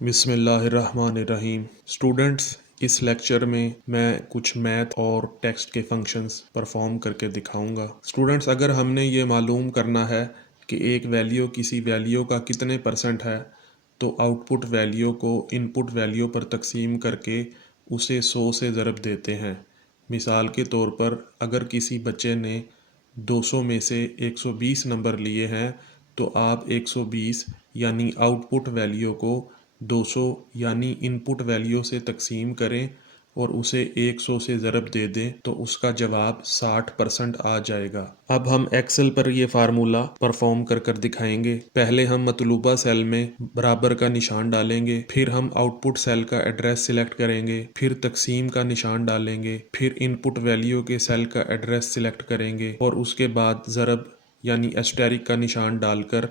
बिस्मिल्लाहिर्रहमानिर्रहीम। स्टूडेंट्स, इस लेक्चर में मैं कुछ मैथ और टेक्स्ट के फंक्शंस परफॉर्म करके दिखाऊंगा। स्टूडेंट्स, अगर हमने ये मालूम करना है कि एक वैल्यू किसी वैल्यू का कितने परसेंट है, तो आउटपुट वैल्यू को इनपुट वैल्यू पर तकसीम करके उसे 100 से ज़रब देते हैं। मिसाल के तौर पर अगर किसी बच्चे ने 200 में से 120 नंबर लिए हैं, तो आप 120 यानी आउटपुट वैल्यू को 200 यानी इनपुट वैल्यू से तकसीम करें और उसे 100 से ज़रब दे दें तो उसका जवाब 60% आ जाएगा। अब हम एक्सेल पर ये फार्मूला परफॉर्म कर कर दिखाएंगे। पहले हम मतलूबा सेल में बराबर का निशान डालेंगे, फिर हम आउटपुट सेल का एड्रेस सिलेक्ट करेंगे, फिर तकसीम का निशान डालेंगे, फिर इनपुट वैल्यू के सेल का एड्रेस सिलेक्ट करेंगे और उसके बाद ज़रब यानी एस्टेरिक का निशान डालकर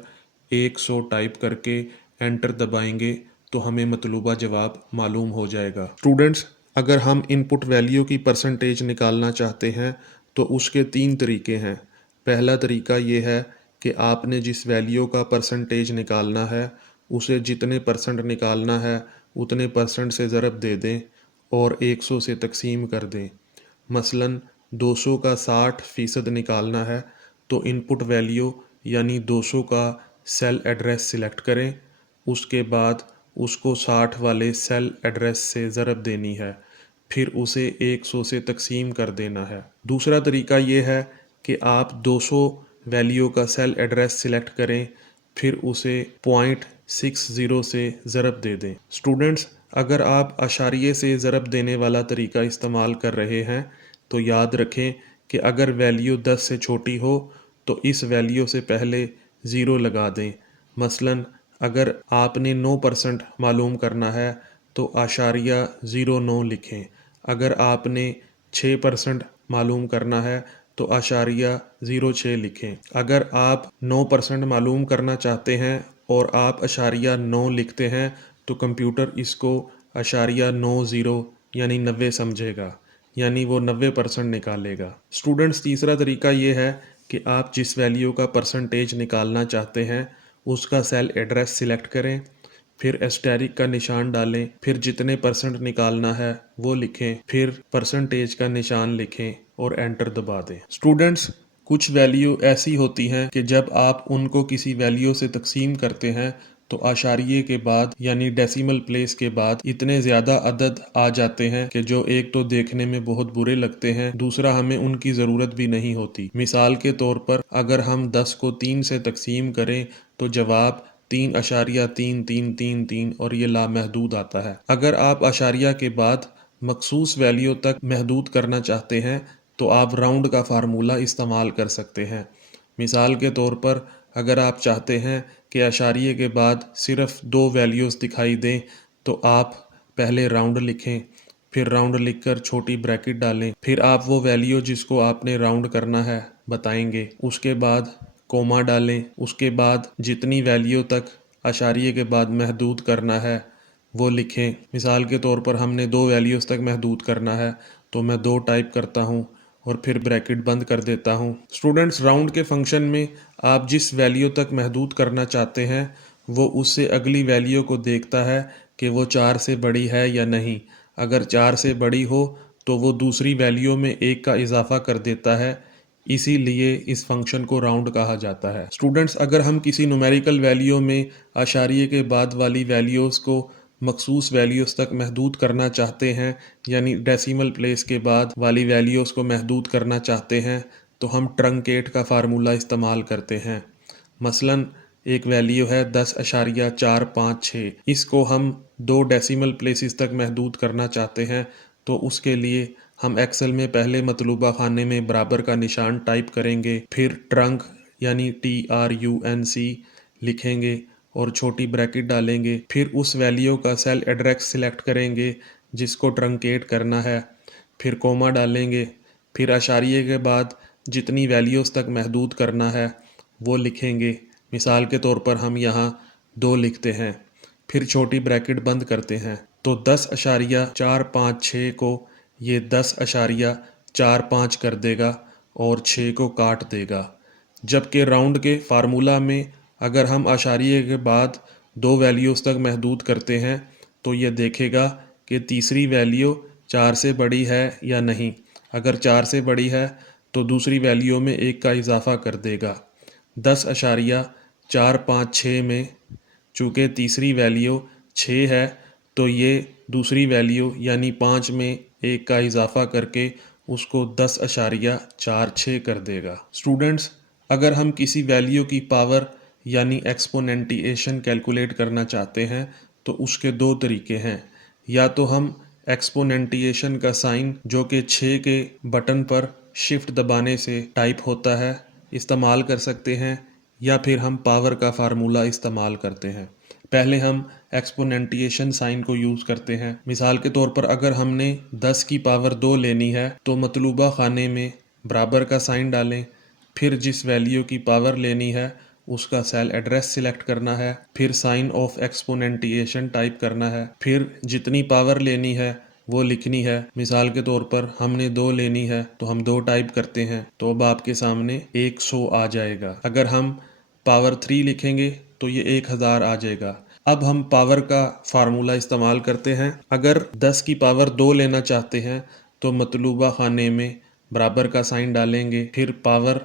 100 टाइप करके एंटर दबाएंगे तो हमें मतलूबा जवाब मालूम हो जाएगा। स्टूडेंट्स, अगर हम इनपुट वैल्यू की परसेंटेज निकालना चाहते हैं तो उसके 3 तरीके हैं। पहला तरीका ये है कि आपने जिस वैल्यू का परसेंटेज निकालना है उसे जितने परसेंट निकालना है उतने परसेंट से ज़रब दे दें और 100 से तकसीम कर दें। मसलन 200 का 60% निकालना है तो इनपुट वैल्यू यानी 200 का सेल एड्रेस सिलेक्ट करें, उसके बाद उसको 60 वाले सेल एड्रेस से ज़रब देनी है, फिर उसे 100 से तकसीम कर देना है। दूसरा तरीका ये है कि आप 200 वैल्यू का सेल एड्रेस सिलेक्ट करें, फिर उसे 0.60 से ज़रब दे दें। स्टूडेंट्स, अगर आप अशारिये से ज़रब देने वाला तरीका इस्तेमाल कर रहे हैं तो याद रखें कि अगर वैल्यू 10 से छोटी हो तो इस वैल्यू से पहले ज़ीरो लगा दें। मसलन अगर आपने 9% मालूम करना है तो आशारिया 09 लिखें। अगर आपने 6% मालूम करना है तो आशारिया 06 लिखें। अगर आप 9% मालूम करना चाहते हैं और आप आशारिया 9 लिखते हैं तो कंप्यूटर इसको आशारिया 90 यानी 90 समझेगा, यानी वो 90% निकालेगा। स्टूडेंट्स, तीसरा तरीका ये है कि आप जिस वैल्यू का परसेंटेज निकालना चाहते हैं उसका सेल एड्रेस सिलेक्ट करें, फिर एस्टेरिक का निशान डालें, फिर जितने परसेंट निकालना है वो लिखें, फिर परसेंटेज का निशान लिखें और एंटर दबा दें। स्टूडेंट्स, कुछ वैल्यू ऐसी होती हैं कि जब आप उनको किसी वैल्यू से तकसीम करते हैं तो आशारिये के बाद यानी डेसिमल प्लेस के बाद इतने ज़्यादा अदद आ जाते हैं कि जो एक तो देखने में बहुत बुरे लगते हैं, दूसरा हमें उनकी ज़रूरत भी नहीं होती। मिसाल के तौर पर अगर हम 10 को 3 से तकसीम करें तो जवाब 3.3333 और ये लामहदूद आता है। अगर आप आशारिया के बाद मखसूस वैल्यू तक महदूद करना चाहते हैं तो आप राउंड का फार्मूला इस्तेमाल कर सकते हैं। मिसाल के तौर पर अगर आप चाहते हैं कि आशारिये के बाद सिर्फ 2 वैल्यूज़ दिखाई दें तो आप पहले राउंड लिखें, फिर राउंड लिखकर छोटी ब्रैकेट डालें, फिर आप वो वैल्यू जिसको आपने राउंड करना है बताएंगे, उसके बाद कोमा डालें, उसके बाद जितनी वैल्यू तक आशारिये के बाद महदूद करना है वो लिखें। मिसाल के तौर पर हमने 2 वैल्यूज़ तक महदूद करना है तो मैं 2 टाइप करता हूँ और फिर ब्रैकेट बंद कर देता हूँ। स्टूडेंट्स, राउंड के फंक्शन में आप जिस वैल्यू तक महदूद करना चाहते हैं वो उससे अगली वैल्यू को देखता है कि वो 4 से बड़ी है या नहीं। अगर 4 से बड़ी हो तो वो दूसरी वैल्यू में 1 का इजाफा कर देता है, इसीलिए इस फंक्शन को राउंड कहा जाता है। स्टूडेंट्स, अगर हम किसी न्यूमेरिकल वैल्यू में आशारिये के बाद वाली वैल्यूज़ को मखसूस वैल्यूज़ तक महदूद करना चाहते हैं यानी डेसिमल प्लेस के बाद वाली वैल्यूज़ को महदूद करना चाहते हैं तो हम ट्रंकेट का फार्मूला इस्तेमाल करते हैं। मसलन एक वैल्यू है 10.456, इसको हम 2 डेसिमल प्लेसेस तक महदूद करना चाहते हैं तो उसके लिए हम एक्सेल में पहले मतलूबा खाने में बराबर का निशान टाइप करेंगे, फिर ट्रंक यानी TRUNC लिखेंगे और छोटी ब्रैकेट डालेंगे, फिर उस वैल्यू का सेल एड्रेस सिलेक्ट करेंगे जिसको ट्रंकेट करना है, फिर कोमा डालेंगे, फिर आशारिये के बाद जितनी वैल्यूज़ तक महदूद करना है वो लिखेंगे। मिसाल के तौर पर हम यहाँ 2 लिखते हैं, फिर छोटी ब्रैकेट बंद करते हैं तो 10.456 को ये 10.45 कर देगा और 6 को काट देगा। जबकि राउंड के फार्मूला में अगर हम आशारिये के बाद दो वैल्यूज़ तक महदूद करते हैं तो ये देखेगा कि तीसरी वैल्यू 4 से बड़ी है या नहीं। अगर 4 से बड़ी है तो दूसरी वैल्यू में 1 का इजाफा कर देगा। 10.456 में चूँकि तीसरी वैल्यू 6 है तो ये दूसरी वैल्यू यानी 5 में 1 का इजाफा करके उसको 10.46 कर देगा। स्टूडेंट्स, अगर हम किसी वैल्यू की पावर यानी एक्सपोनेंटिएशन कैलकुलेट करना चाहते हैं तो उसके दो तरीके हैं। या तो हम एक्सपोनेंटिएशन का साइन जो कि 6 के बटन पर शिफ्ट दबाने से टाइप होता है इस्तेमाल कर सकते हैं, या फिर हम पावर का फार्मूला इस्तेमाल करते हैं। पहले हम एक्सपोनेंटिएशन साइन को यूज़ करते हैं। मिसाल के तौर पर अगर हमने 10 की पावर 2 लेनी है तो मतलूबा खाने में बराबर का साइन डालें, फिर जिस वैल्यू की पावर लेनी है उसका सेल एड्रेस सिलेक्ट करना है, फिर साइन ऑफ एक्सपोनेंटिएशन टाइप करना है, फिर जितनी पावर लेनी है वो लिखनी है। मिसाल के तौर पर हमने 2 लेनी है तो हम 2 टाइप करते हैं तो अब आपके सामने 100 आ जाएगा। अगर हम पावर 3 लिखेंगे तो ये 1000 आ जाएगा। अब हम पावर का फार्मूला इस्तेमाल करते हैं। अगर 10 की पावर 2 लेना चाहते हैं तो मतलूबा खाने में बराबर का साइन डालेंगे, फिर पावर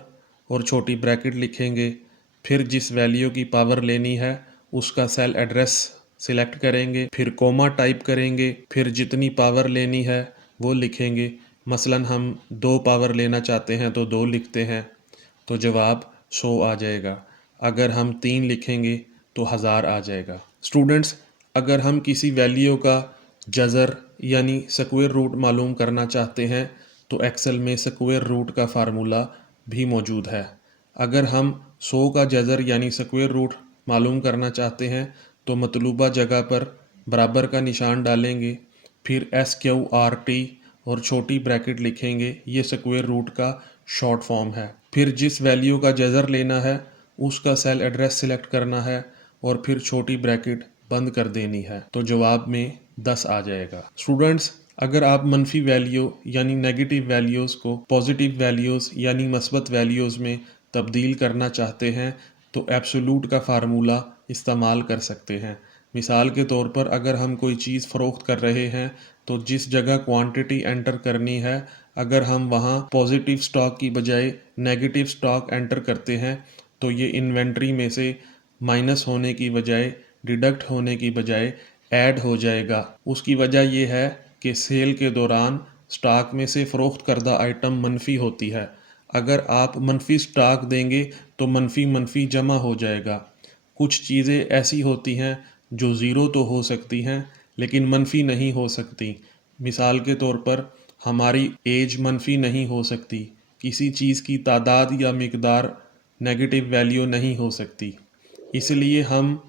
और छोटी ब्रैकेट लिखेंगे, फिर जिस वैल्यू की पावर लेनी है उसका सेल एड्रेस सिलेक्ट करेंगे, फिर कोमा टाइप करेंगे, फिर जितनी पावर लेनी है वो लिखेंगे। मसलन हम 2 पावर लेना चाहते हैं तो 2 लिखते हैं तो जवाब 100 आ जाएगा। अगर हम 3 लिखेंगे तो 1000 आ जाएगा। स्टूडेंट्स, अगर हम किसी वैल्यू का जज़र यानी स्क्वायर रूट मालूम करना चाहते हैं तो एक्सेल में स्क्वायर रूट का फार्मूला भी मौजूद है। अगर हम 100 का जज़र यानी स्क्वायर रूट मालूम करना चाहते हैं तो मतलूबा जगह पर बराबर का निशान डालेंगे, फिर SQRT और छोटी ब्रैकेट लिखेंगे। ये स्क्वायर रूट का शॉर्ट फॉर्म है। फिर जिस वैल्यू का जज़र लेना है उसका सेल एड्रेस सिलेक्ट करना है और फिर छोटी ब्रैकेट बंद कर देनी है तो जवाब में 10 आ जाएगा। स्टूडेंट्स, अगर आप मनफी वैल्यू यानी नेगेटिव वैल्यूज़ को पॉजिटिव वैल्यूज़ यानी मस्बत वैल्यूज़ में तब्दील करना चाहते हैं तो एब्सोल्यूट का फार्मूला इस्तेमाल कर सकते हैं। मिसाल के तौर पर अगर हम कोई चीज़ फ़रोख्त कर रहे हैं तो जिस जगह क्वांटिटी एंटर करनी है अगर हम वहाँ पॉजिटिव स्टॉक की बजाय नेगेटिव स्टॉक एंटर करते हैं तो ये इन्वेंट्री में से माइनस होने की बजाय डिडक्ट होने की बजाय ऐड हो जाएगा। उसकी वजह ये है कि सेल के दौरान स्टॉक में से फ़रोख्त करदा आइटम मनफी होती है। अगर आप मनफी स्टॉक देंगे तो मनफी मनफी जमा हो जाएगा। कुछ चीज़ें ऐसी होती हैं जो ज़ीरो तो हो सकती हैं लेकिन मनफी नहीं हो सकती। मिसाल के तौर पर हमारी एज मनफी नहीं हो सकती, किसी चीज़ की तादाद या मिकदार नेगेटिव वैल्यू नहीं हो सकती। इसलिए हम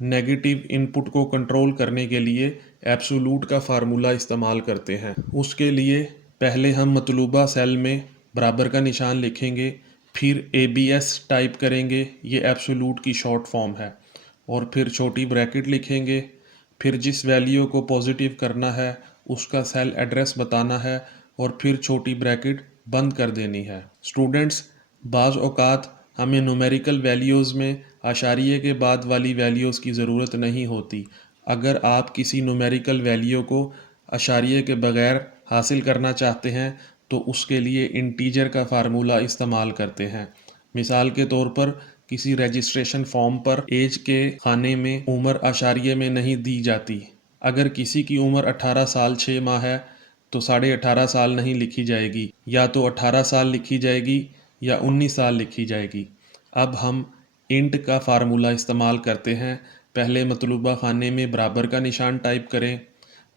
नेगेटिव इनपुट को कंट्रोल करने के लिए एब्सोल्यूट का फार्मूला इस्तेमाल करते हैं। उसके लिए पहले हम मतलूबा सेल में बराबर का निशान लिखेंगे, फिर ABS टाइप करेंगे, ये एब्सोल्यूट की शॉर्ट फॉर्म है, और फिर छोटी ब्रैकेट लिखेंगे, फिर जिस वैल्यू को पॉजिटिव करना है उसका सेल एड्रेस बताना है और फिर छोटी ब्रैकेट बंद कर देनी है। स्टूडेंट्स, बाज़ औक़ात हमें न्यूमेरिकल वैल्यूज़ में आशारिये के बाद वाली वैल्यूज़ की ज़रूरत नहीं होती। अगर आप किसी न्यूमेरिकल वैल्यू को आशारिये के बग़ैर हासिल करना चाहते हैं तो उसके लिए इंटीजर का फार्मूला इस्तेमाल करते हैं। मिसाल के तौर पर किसी रजिस्ट्रेशन फॉर्म पर एज के खाने में उम्र आशारिये में नहीं दी जाती। अगर किसी की उम्र 18 साल 6 माह है तो 18.5 साल नहीं लिखी जाएगी, या तो 18 साल लिखी जाएगी या 19 साल लिखी जाएगी। अब हम इंट का फार्मूला इस्तेमाल करते हैं। पहले मतलूबा खाने में बराबर का निशान टाइप करें,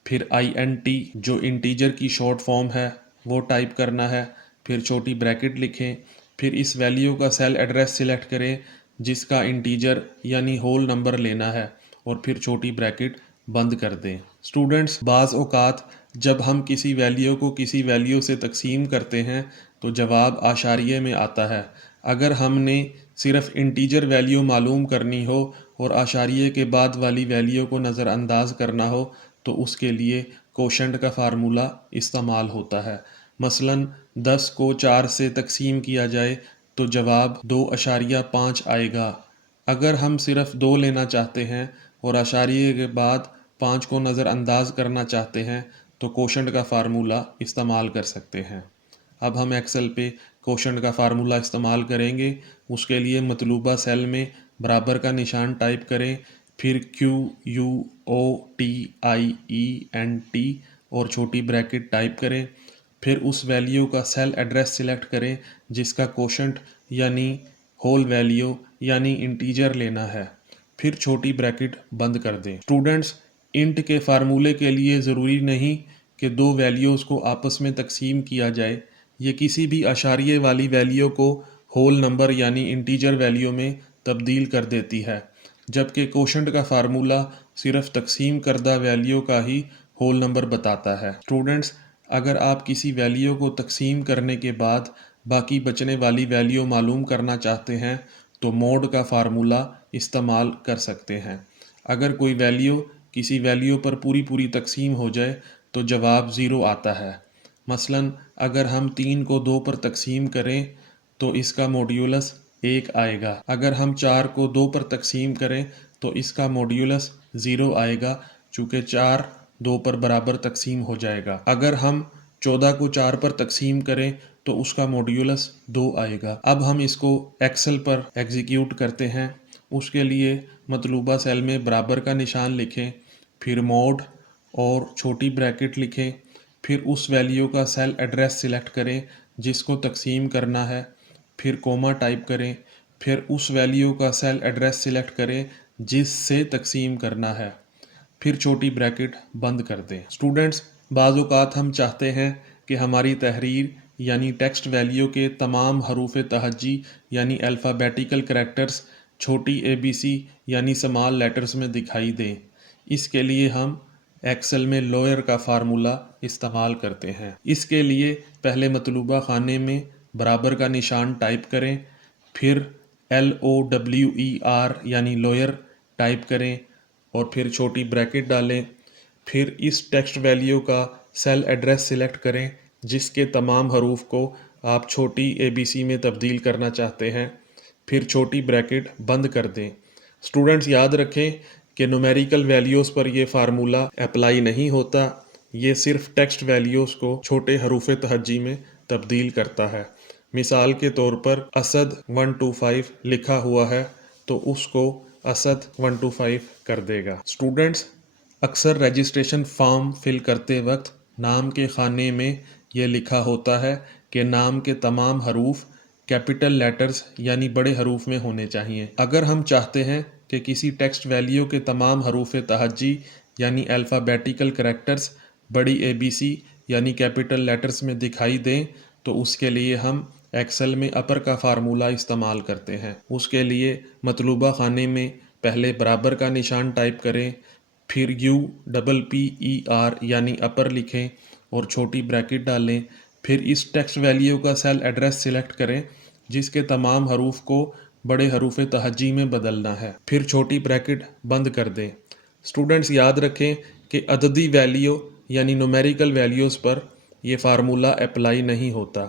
फिर INT जो इंटीजर की शॉर्ट फॉर्म है वो टाइप करना है, फिर छोटी ब्रैकेट लिखें, फिर इस वैल्यू का सेल एड्रेस सिलेक्ट करें जिसका इंटीजर यानी होल नंबर लेना है और फिर छोटी ब्रैकेट बंद कर दें। स्टूडेंट्स, बाज़ औक़ात जब हम किसी वैल्यू को किसी वैल्यू से तकसीम करते हैं तो जवाब आशारिये में आता है। अगर हमने सिर्फ इंटीजर वैल्यू मालूम करनी हो और आशारिये के बाद वाली वैल्यू को नज़रअंदाज करना हो तो उसके लिए कोशेंट का फार्मूला इस्तेमाल होता है। मसलन 10 को 4 से तकसीम किया जाए तो जवाब 2.5 आएगा। اگر ہم صرف 2 لینا چاہتے ہیں اور اشاریے کے بعد 5 کو نظر انداز کرنا چاہتے ہیں تو کوشنٹ کا فارمولہ استعمال کر سکتے ہیں۔ اب ہم ایکسل پہ کوشنٹ کا فارمولہ استعمال کریں گے۔ اس کے لیے مطلوبہ سیل میں برابر کا نشان ٹائپ کریں، پھر QUOTIENT اور چھوٹی بریکٹ ٹائپ کریں، پھر اس ویلیو کا سیل ایڈریس سلیکٹ کریں جس کا کوشنٹ یعنی ہول ویلیو یعنی انٹیجر لینا ہے، پھر چھوٹی بریکٹ بند کر دیں۔ اسٹوڈنٹس، انٹ کے فارمولے کے لیے ضروری نہیں کہ 2 ویلیوز کو آپس میں تقسیم کیا جائے، یہ کسی بھی اشاریے والی ویلیو کو ہول نمبر یعنی انٹیجر ویلیو میں تبدیل کر دیتی ہے، جبکہ کوشنٹ کا فارمولہ صرف تقسیم کردہ ویلیو کا ہی ہول نمبر بتاتا ہے۔ اسٹوڈنٹس، اگر آپ کسی ویلیو کو تقسیم کرنے کے بعد باقی بچنے والی ویلیو معلوم کرنا چاہتے ہیں تو موڈ کا فارمولہ استعمال کر سکتے ہیں۔ اگر کوئی ویلیو کسی ویلیو پر پوری تقسیم ہو جائے تو جواب 0 آتا ہے۔ مثلا اگر ہم 3 کو 2 پر تقسیم کریں تو اس کا موڈیولس 1 آئے گا۔ اگر ہم 4 کو 2 پر تقسیم کریں تو اس کا موڈیولس 0 آئے گا، چونکہ 4 2 پر برابر تقسیم ہو جائے گا۔ اگر ہم 14 کو 4 پر تقسیم کریں تو اس کا موڈیولس 2 آئے گا۔ اب ہم اس کو ایکسل پر ایگزیکیوٹ کرتے ہیں۔ اس کے لیے مطلوبہ سیل میں برابر کا نشان لکھیں، پھر موڈ اور چھوٹی بریکٹ لکھیں، پھر اس ویلیو کا سیل ایڈریس سلیکٹ کریں جس کو تقسیم کرنا ہے، پھر کوما ٹائپ کریں، پھر اس ویلیو کا سیل ایڈریس سلیکٹ کریں جس سے تقسیم کرنا ہے، پھر چھوٹی بریکٹ بند کر دیں۔ اسٹوڈنٹس، بعض اوقات ہم چاہتے ہیں کہ ہماری تحریر یعنی ٹیکسٹ ویلیو کے تمام حروف تہجی یعنی الفابیٹیکل کریکٹرز چھوٹی اے بی سی یعنی سمال لیٹرز میں دکھائی دیں۔ اس کے لیے ہم ایکسل میں لوئر کا فارمولہ استعمال کرتے ہیں۔ اس کے لیے پہلے مطلوبہ خانے میں برابر کا نشان ٹائپ کریں، پھر LOWER یعنی لوئر ٹائپ کریں اور پھر چھوٹی بریکٹ ڈالیں، پھر اس ٹیکسٹ ویلیو کا سیل ایڈریس سلیکٹ کریں جس کے تمام حروف کو آپ چھوٹی اے بی سی میں تبدیل کرنا چاہتے ہیں، پھر چھوٹی بریکٹ بند کر دیں۔ اسٹوڈنٹس، یاد رکھیں کہ نومیریکل ویلیوز پر یہ فارمولہ اپلائی نہیں ہوتا، یہ صرف ٹیکسٹ ویلیوز کو چھوٹے حروف تہجی میں تبدیل کرتا ہے۔ مثال کے طور پر اسد 125 لکھا ہوا ہے تو اس کو اسد 125 کر دے گا۔ اسٹوڈنٹس، اکثر رجسٹریشن فارم فل کرتے وقت نام کے خانے میں یہ لکھا ہوتا ہے کہ نام کے تمام حروف کیپٹل لیٹرز یعنی بڑے حروف میں ہونے چاہیے۔ اگر ہم چاہتے ہیں کہ کسی ٹیکسٹ ویلیو کے تمام حروف تہجی یعنی الفابیٹیکل کریکٹرز بڑی اے بی سی یعنی کیپٹل لیٹرز میں دکھائی دیں تو اس کے لیے ہم ایکسل میں اپر کا فارمولہ استعمال کرتے ہیں۔ اس کے لیے مطلوبہ خانے میں پہلے برابر کا نشان ٹائپ کریں، پھر UPPER یعنی اپر لکھیں اور چھوٹی بریکٹ ڈالیں، پھر اس ٹیکسٹ ویلیو کا سیل ایڈریس سلیکٹ کریں جس کے تمام حروف کو بڑے حروف تہجی میں بدلنا ہے، پھر چھوٹی بریکٹ بند کر دیں۔ اسٹوڈنٹس، یاد رکھیں کہ عددی ویلیو یعنی نومیریکل ویلیوز پر یہ فارمولہ اپلائی نہیں ہوتا،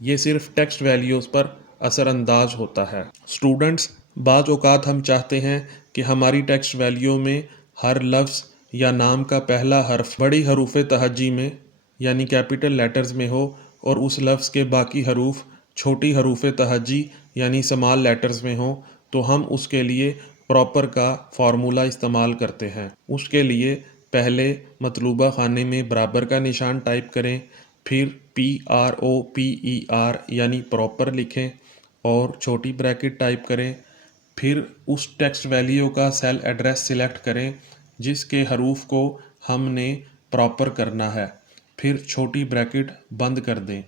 یہ صرف ٹیکسٹ ویلیوز پر اثر انداز ہوتا ہے۔ اسٹوڈنٹس، بعض اوقات ہم چاہتے ہیں کہ ہماری ٹیکسٹ ویلیو میں ہر لفظ یا نام کا پہلا حرف بڑی حروف تہجی میں یعنی کیپٹل لیٹرز میں ہو اور اس لفظ کے باقی حروف چھوٹی حروف تہجی یعنی سمال لیٹرز میں ہوں تو ہم اس کے لیے پراپر کا فارمولہ استعمال کرتے ہیں۔ اس کے لیے پہلے مطلوبہ خانے میں برابر کا نشان ٹائپ کریں، پھر PROPER یعنی پراپر لکھیں اور چھوٹی بریکٹ ٹائپ کریں، پھر اس ٹیکسٹ ویلیو کا سیل ایڈریس سلیکٹ کریں جس کے حروف کو ہم نے پراپر کرنا ہے، پھر چھوٹی بریکٹ بند کر دیں۔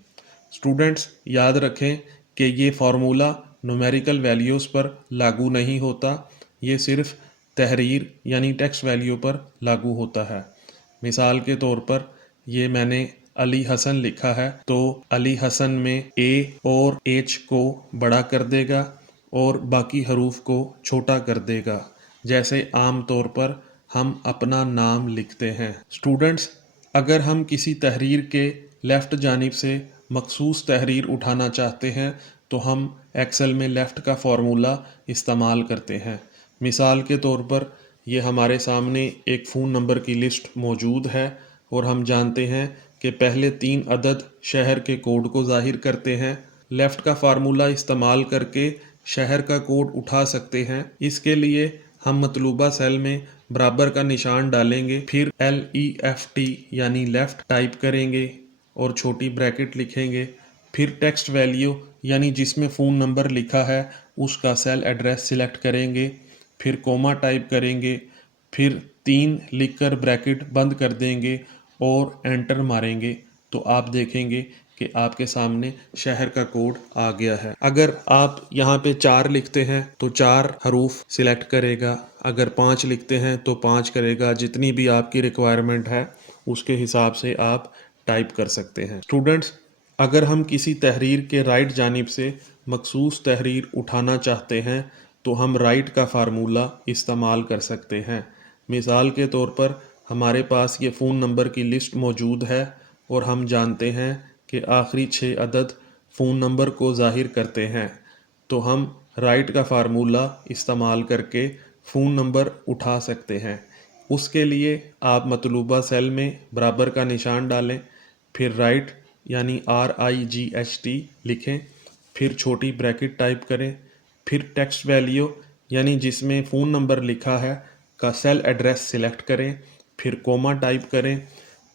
اسٹوڈنٹس، یاد رکھیں کہ یہ فارمولہ نومیریکل ویلیوز پر لاگو نہیں ہوتا، یہ صرف تحریر یعنی ٹیکسٹ ویلیو پر لاگو ہوتا ہے۔ مثال کے طور پر یہ میں نے علی حسن لکھا ہے تو علی حسن میں A اور H کو بڑا کر دے گا اور باقی حروف کو چھوٹا کر دے گا، جیسے عام طور پر ہم اپنا نام لکھتے ہیں۔ اسٹوڈنٹس، اگر ہم کسی تحریر کے لیفٹ جانب سے مخصوص تحریر اٹھانا چاہتے ہیں تو ہم ایکسل میں لیفٹ کا فارمولا استعمال کرتے ہیں۔ مثال کے طور پر یہ ہمارے سامنے ایک فون نمبر کی لسٹ موجود ہے اور ہم جانتے ہیں کہ پہلے 3 عدد شہر کے کوڈ کو ظاہر کرتے ہیں۔ لیفٹ کا فارمولا استعمال کر کے شہر کا کوڈ اٹھا سکتے ہیں۔ اس کے لیے ہم مطلوبہ سیل میں برابر کا نشان ڈالیں گے، پھر LEFT یعنی لیفٹ ٹائپ کریں گے اور چھوٹی بریکٹ لکھیں گے، پھر ٹیکسٹ ویلیو یعنی جس میں فون نمبر لکھا ہے اس کا سیل ایڈریس سلیکٹ کریں گے، پھر کوما ٹائپ کریں گے، پھر 3 لکھ کر بریکٹ بند کر دیں گے اور انٹر ماریں گے تو آپ دیکھیں گے کہ آپ کے سامنے شہر کا کوڈ آ گیا ہے۔ اگر آپ یہاں پہ 4 لکھتے ہیں تو 4 حروف سلیکٹ کرے گا، اگر 5 لکھتے ہیں تو 5 کرے گا، جتنی بھی آپ کی ریکوائرمنٹ ہے اس کے حساب سے آپ ٹائپ کر سکتے ہیں۔ اسٹوڈنٹس، اگر ہم کسی تحریر کے رائٹ جانب سے مخصوص تحریر اٹھانا چاہتے ہیں تو ہم رائٹ کا فارمولا استعمال کر سکتے ہیں۔ مثال کے طور پر ہمارے پاس یہ فون نمبر کی لسٹ موجود ہے اور ہم جانتے ہیں کہ آخری 6 عدد فون نمبر کو ظاہر کرتے ہیں، تو ہم رائٹ کا فارمولا استعمال کر کے فون نمبر اٹھا سکتے ہیں۔ اس کے لیے آپ مطلوبہ سیل میں برابر کا نشان ڈالیں، پھر رائٹ یعنی RIGHT لکھیں، پھر چھوٹی بریکٹ ٹائپ کریں، پھر ٹیکسٹ ویلیو یعنی جس میں فون نمبر لکھا ہے کا سیل ایڈریس سلیکٹ کریں، پھر کوما ٹائپ کریں،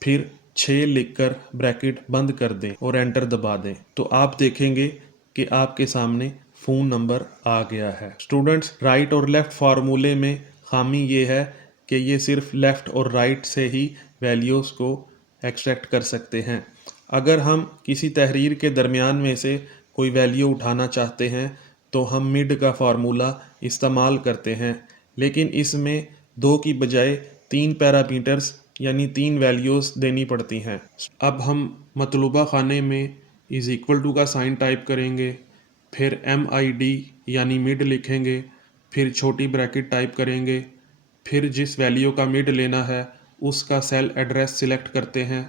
پھر 6 لکھ کر بریکٹ بند کر دیں اور انٹر دبا دیں تو آپ دیکھیں گے کہ آپ کے سامنے فون نمبر آ گیا ہے۔ اسٹوڈنٹس، رائٹ اور لیفٹ فارمولے میں خامی یہ ہے کہ یہ صرف لیفٹ اور رائٹ سے ہی ویلیوز کو ایکسٹریکٹ کر سکتے ہیں۔ اگر ہم کسی تحریر کے درمیان میں سے کوئی ویلیو اٹھانا چاہتے ہیں تو ہم مڈ کا فارمولا استعمال کرتے ہیں، لیکن اس میں 2 کی بجائے 3 پیرامیٹرز یعنی 3 ویلیوز دینی پڑتی ہیں۔ اب ہم مطلوبہ خانے میں = کا سائن ٹائپ کریں گے، پھر MID یعنی مڈ لکھیں گے، پھر چھوٹی بریکٹ ٹائپ کریں گے، پھر جس ویلیو کا مڈ لینا ہے اس کا سیل ایڈریس سلیکٹ کرتے ہیں۔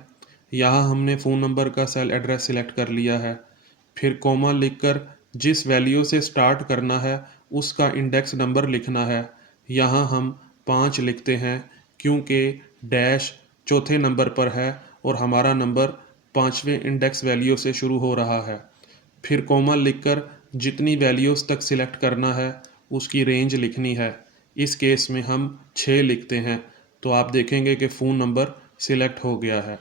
یہاں ہم نے فون نمبر کا سیل ایڈریس سلیکٹ کر لیا ہے، پھر کوما لکھ کر جس ویلیو سے سٹارٹ کرنا ہے اس کا انڈیکس نمبر لکھنا ہے۔ یہاں ہم 5 لکھتے ہیں کیونکہ ڈیش چوتھے نمبر پر ہے اور ہمارا نمبر 5ویں انڈیکس ویلیو سے شروع ہو رہا ہے، پھر کوما لکھ کر جتنی ویلیوز تک سلیکٹ کرنا ہے اس کی رینج لکھنی ہے۔ اس کیس میں ہم 6 لکھتے ہیں تو آپ دیکھیں گے کہ فون نمبر سلیکٹ ہو گیا ہے۔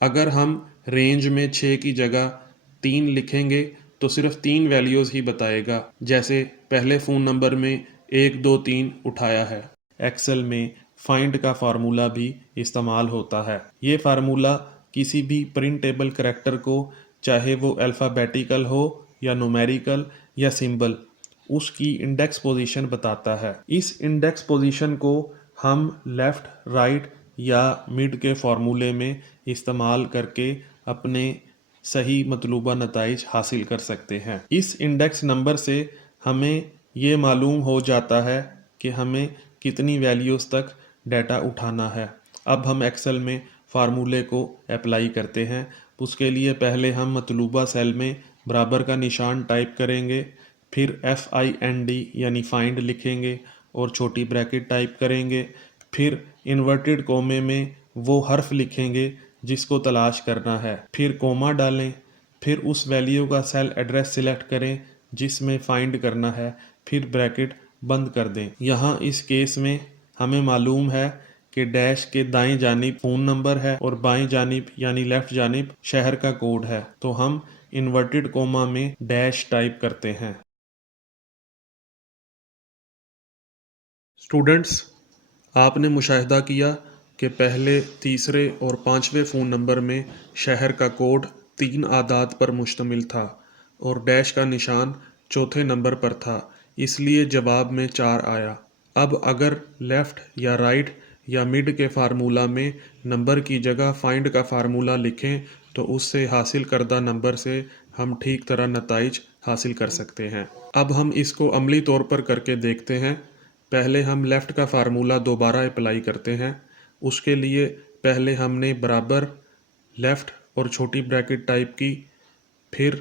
اگر ہم رینج میں 6 کی جگہ 3 لکھیں گے تو صرف 3 ویلیوز ہی بتائے گا، جیسے پہلے فون نمبر میں 1 2 3 اٹھایا ہے۔ ایکسل میں فائنڈ کا فارمولا بھی استعمال ہوتا ہے۔ یہ فارمولا کسی بھی پرنٹیبل کریکٹر کو، چاہے وہ الفابیٹیکل ہو یا نومیریکل یا سمبل، اس کی انڈیکس پوزیشن بتاتا ہے۔ اس انڈیکس پوزیشن کو ہم لیفٹ، رائٹ یا مڈ کے فارمولے میں استعمال کر کے اپنے صحیح مطلوبہ نتائج حاصل کر سکتے ہیں۔ اس انڈیکس نمبر سے ہمیں یہ معلوم ہو جاتا ہے کہ ہمیں کتنی ویلیوز تک ڈیٹا اٹھانا ہے۔ اب ہم ایکسل میں فارمولے کو اپلائی کرتے ہیں۔ اس کے لیے پہلے ہم مطلوبہ سیل میں برابر کا نشان ٹائپ کریں گے، پھر FIND یعنی فائنڈ لکھیں گے اور چھوٹی بریکٹ ٹائپ کریں گے، پھر انورٹڈ کومے میں وہ حرف لکھیں گے جس کو تلاش کرنا ہے، پھر کوما ڈالیں، پھر اس ویلیو کا سیل ایڈریس سلیکٹ کریں جس میں فائنڈ کرنا ہے، پھر بریکٹ بند کر دیں۔ یہاں اس کیس میں ہمیں معلوم ہے کہ ڈیش کے دائیں جانب فون نمبر ہے اور بائیں جانب یعنی لیفٹ جانب شہر کا کوڈ ہے، تو ہم انورٹڈ کوما میں ڈیش ٹائپ کرتے ہیں۔ اسٹوڈنٹس، آپ نے مشاہدہ کیا کہ پہلے، تیسرے اور 5ویں فون نمبر میں شہر کا کوڈ 3 اعداد پر مشتمل تھا اور ڈیش کا نشان چوتھے نمبر پر تھا، اس لیے جواب میں 4 آیا۔ اب اگر لیفٹ یا رائٹ یا مڈ کے فارمولا میں نمبر کی جگہ فائنڈ کا فارمولا لکھیں تو اس سے حاصل کردہ نمبر سے ہم ٹھیک طرح نتائج حاصل کر سکتے ہیں۔ اب ہم اس کو عملی طور پر کر کے دیکھتے ہیں۔ پہلے ہم لیفٹ کا فارمولا دوبارہ اپلائی کرتے ہیں۔ اس کے لیے پہلے ہم نے برابر، لیفٹ اور چھوٹی بریکٹ ٹائپ کی، پھر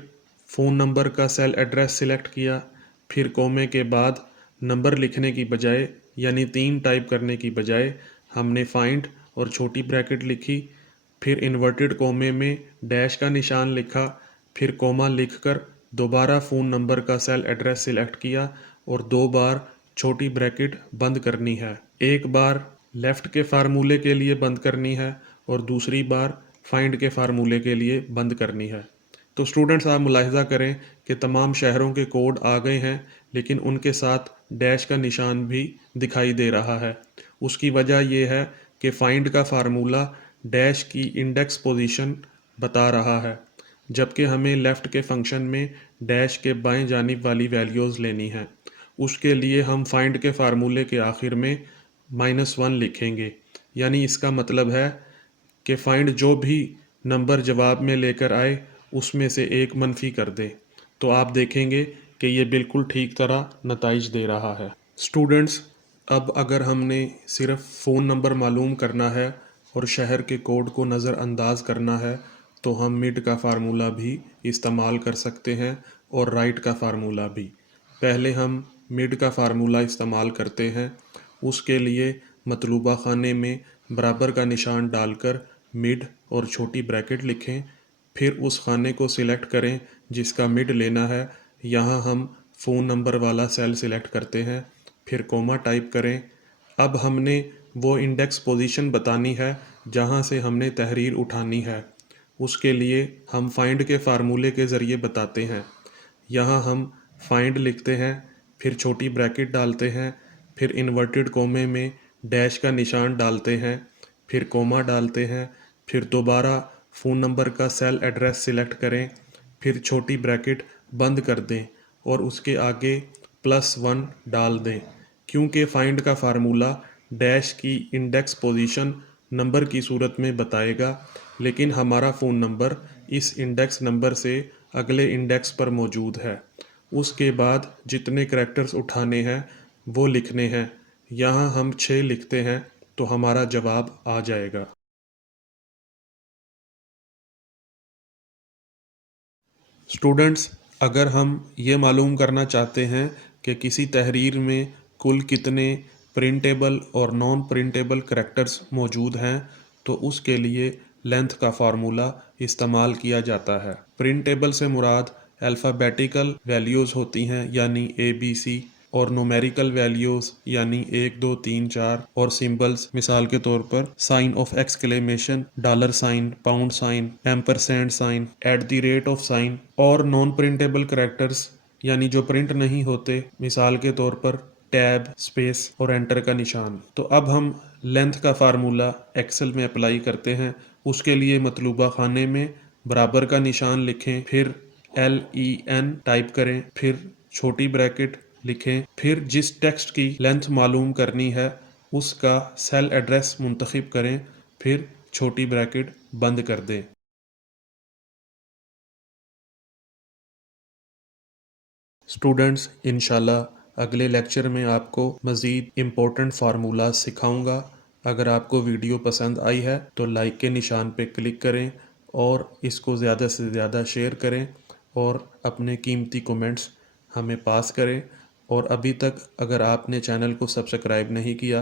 फ़ोन नंबर का सेल एड्रेस सिलेक्ट किया, फिर कोमे के बाद नंबर लिखने की बजाय यानी 3 टाइप करने की बजाय हमने फाइंड और छोटी ब्रैकेट लिखी, फिर इन्वर्टेड कोमे में डैश का निशान लिखा, फिर कोमा लिखकर दोबारा फ़ोन नंबर का सेल एड्रेस सिलेक्ट किया और 2 बार छोटी ब्रैकेट बंद करनी है। एक बार लेफ़्ट के फार्मूले के लिए बंद करनी है और दूसरी बार फाइंड के फार्मूले के लिए बंद करनी है। तो स्टूडेंट्स आप मुलाहिज़ा करें कि तमाम शहरों के कोड आ गए हैं, लेकिन उनके साथ डैश का निशान भी दिखाई दे रहा है। उसकी वजह यह है कि फाइंड का फार्मूला डैश की इंडेक्स पोजीशन बता रहा है, जबकि हमें लेफ़्ट के फंक्शन में डैश के बाएं जानिब वाली वैल्यूज़ लेनी है। उसके लिए हम फाइंड के फार्मूले के आखिर में -1 लिखेंगे, यानी इसका मतलब है कि फाइंड जो भी नंबर जवाब में लेकर आए उसमें से एक मनफी कर दे। तो आप देखेंगे कि ये बिल्कुल ठीक तरह नताइज दे रहा है। स्टूडेंट्स, अब अगर हमने सिर्फ फ़ोन नंबर मालूम करना है और शहर के कोड को नज़रअंदाज करना है तो हम मिड का फार्मूला भी इस्तेमाल कर सकते हैं और राइट का फार्मूला भी। पहले हम मिड का फार्मूला इस्तेमाल करते हैं। उसके लिए मतलूबा खाने में बराबर का निशान डालकर मिड और छोटी ब्रैकेट लिखें, फिर उस खाने को सिलेक्ट करें जिसका मिड लेना है। यहाँ हम फ़ोन नंबर वाला सेल सिलेक्ट करते हैं, फिर कोमा टाइप करें। अब हमने वो इंडेक्स पोजीशन बतानी है जहाँ से हमने तहरीर उठानी है। उसके लिए हम फाइंड के फार्मूले के ज़रिए बताते हैं। यहाँ हम फाइंड लिखते हैं, फिर छोटी ब्रैकेट डालते हैं, फिर इन्वर्टेड कोमे में डैश का निशान डालते हैं, फिर कोमा डालते हैं, फिर दोबारा फ़ोन नंबर का सेल एड्रेस सिलेक्ट करें, फिर छोटी ब्रैकेट बंद कर दें और उसके आगे +1 डाल दें, क्योंकि फाइंड का फार्मूला डैश की इंडेक्स पोजीशन नंबर की सूरत में बताएगा, लेकिन हमारा फ़ोन नंबर इस इंडेक्स नंबर से अगले इंडेक्स पर मौजूद है। उसके बाद जितने करैक्टर्स उठाने हैं वो लिखने हैं। यहाँ हम 6 लिखते हैं तो हमारा जवाब आ जाएगा। स्टूडेंट्स, अगर हम ये मालूम करना चाहते हैं कि किसी तहरीर में कुल कितने प्रिंटेबल और नॉन प्रिंटेबल करैक्टर्स मौजूद हैं तो उसके लिए लेंथ का फार्मूला इस्तेमाल किया जाता है। प्रिंटेबल से मुराद अल्फ़ाबेटिकल वैल्यूज़ होती हैं यानी ABC, और न्यूमेरिकल वैल्यूज़ यानी 1 2 3 4, और सिंबल्स मिसाल के तौर पर sign of exclamation, dollar sign, pound sign, ampersand sign, @ sign. और नॉन प्रिंटेबल करैक्टर्स यानी जो प्रिंट नहीं होते, मिसाल के तौर पर टैब, स्पेस और एंटर का निशान। तो अब हम लेंथ का फार्मूला एक्सेल में अप्लाई करते हैं। उसके लिए मतलूबा खाने में बराबर का निशान लिखें, फिर LEN टाइप करें, फिर छोटी ब्रैकेट लिखें, फिर जिस टेक्स्ट की लेंथ मालूम करनी है उसका सेल एड्रेस मुंतखब करें, फिर छोटी ब्रैकेट बंद कर दें। स्टूडेंट्स, इंशाल्लाह अगले लेक्चर में आपको मज़ीद इम्पोर्टेंट फार्मूला सिखाऊंगा। अगर आपको वीडियो पसंद आई है तो लाइक के निशान पे क्लिक करें और इसको ज़्यादा से ज़्यादा शेयर करें और अपने कीमती कमेंट्स हमें पास करें। और अभी तक अगर आपने चैनल को सब्सक्राइब नहीं किया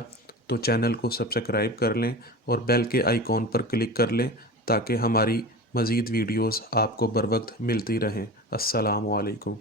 तो चैनल को सब्सक्राइब कर लें और बेल के आइकॉन पर क्लिक कर लें ताकि हमारी मज़ीद वीडियोस आपको बर वक्त मिलती रहें। अस्सलामु अलैकुम।